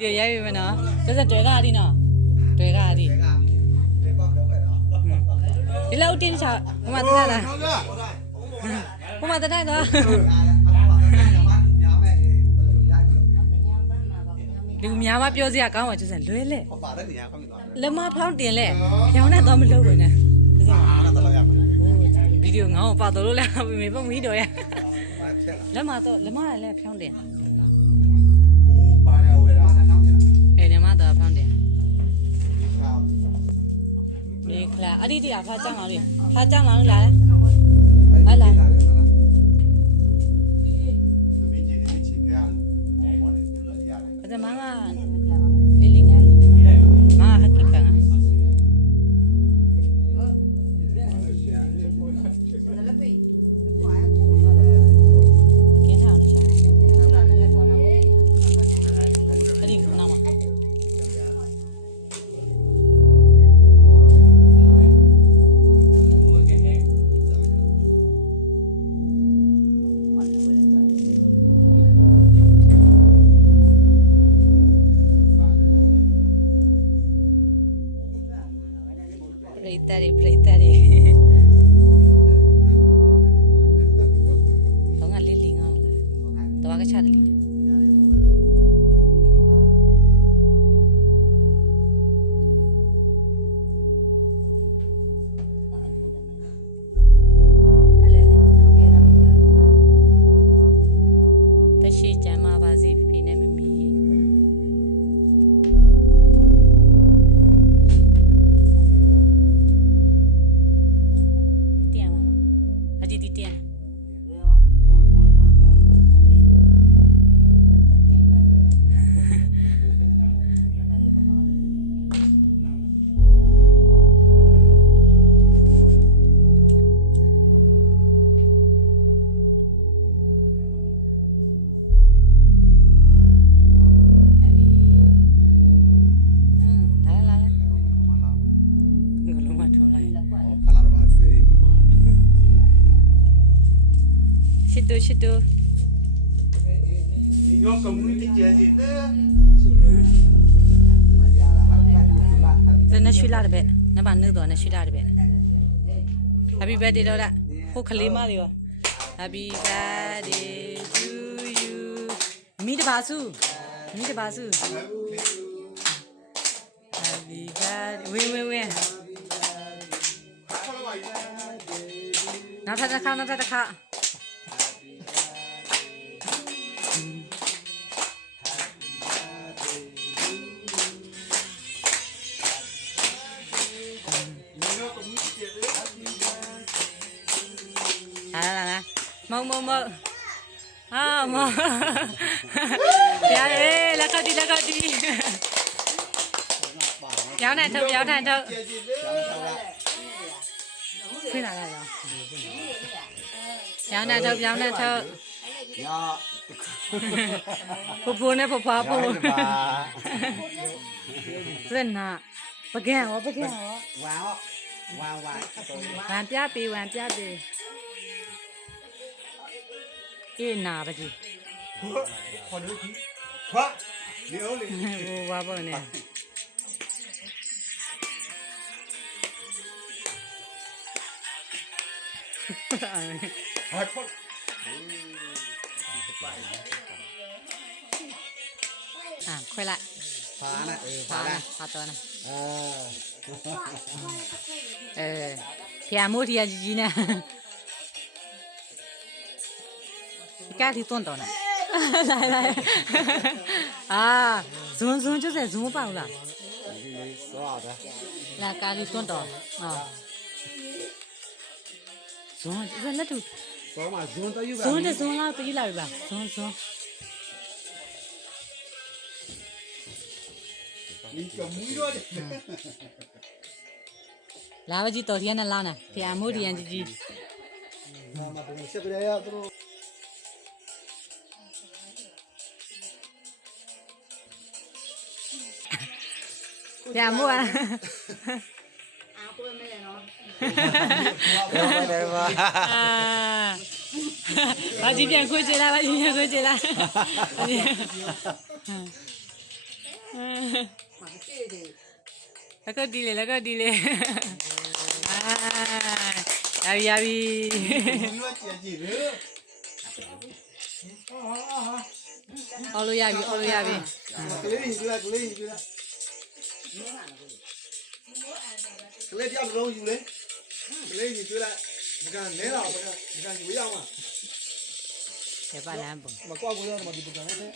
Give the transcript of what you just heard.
ဒီရိုက်ပြီမနော်ကျစတွေ့ကားဒီနော်တွေ့ကားဒီဒီလောက်တင်းချာဘုမတတ်လားဘုမတတ်တော့လူများမပြောစရာကောင်းပါကျစလွဲလက်လက်မဖောင်းတင်လက်ရောင်းနဲ့တော့မလုပ်ဘူးနဲ့ဗီဒီယိုငါ့ကိုပါတော့လို့လည်းမေပုံမီးတော့ရလက်မတော့လက်မလည်းဖောင်းတင်နေမှာတော့ဖောင်းတယ်ဒီခလာအဒီတီဖားကြမှာလေဖားကြမှာလို့လားဟဲ့လားအဲ့ဒါမငါလီလီငါလီမဟာကိပန်ပရိသတ်တွေတော့ငါလေးလီငါလားတော့ကချတယ်လီတရှိကြမ်းမှာပါစီဖိနေမမီရှိတူဒီရော community ကျဲစီတဲ့နရှိလာတဲ့နဘာနုတော့နရှိလာတဲ့ Happy birthday တော့လားဟိုကလေးမလေးရော Happy birthday to you မိတပါစု Happy birthday ဝင်းနောက်ထပ်တစ်ခါလာမောင်ဟာမောင်ရရဲလက်ကတိရောင်းနေထုတ်ဖိလာလာရောင်းနေထုတ်ဖိုးနဲ့ဖွားဖိုးစနာပကံဝါဝမ်ပြပေးအေးနာပါကြီးခေါ်လို့ကြီးခွာလေအိုးလေဟိုဘာပေါ့နေဟာခေါ်ခွဲလိုက်ဖာနာဖာတော့နာဖျာမိုးတီယာကြီးနဲ့家里炖到呢，来，纯就是纯包了，来家里炖到啊，纯这那都，纯啦都有来吧，纯，来不及到天的拉呢，天没天就。Dạ mua à? Quên mấy nó. Bà chỉပြန်khui chơi la, bà chỉပြန်khui chơi la. လက်ကတီးလေလက်ကတီးလေအာရပြီ 你说姐姐的，အော်လို့ရပြီအော်လို့ရပြီ ကလေးယူလိုက်ကလေးယူလိုက်ကလေးပြောက်တော့ယူလေကလေးယူလိုက်ဒီကနဲတော့ဒီကယူရအောင် ရပါလမ်းပုံ မကွာဘူးတော့မဒီပကံနဲ့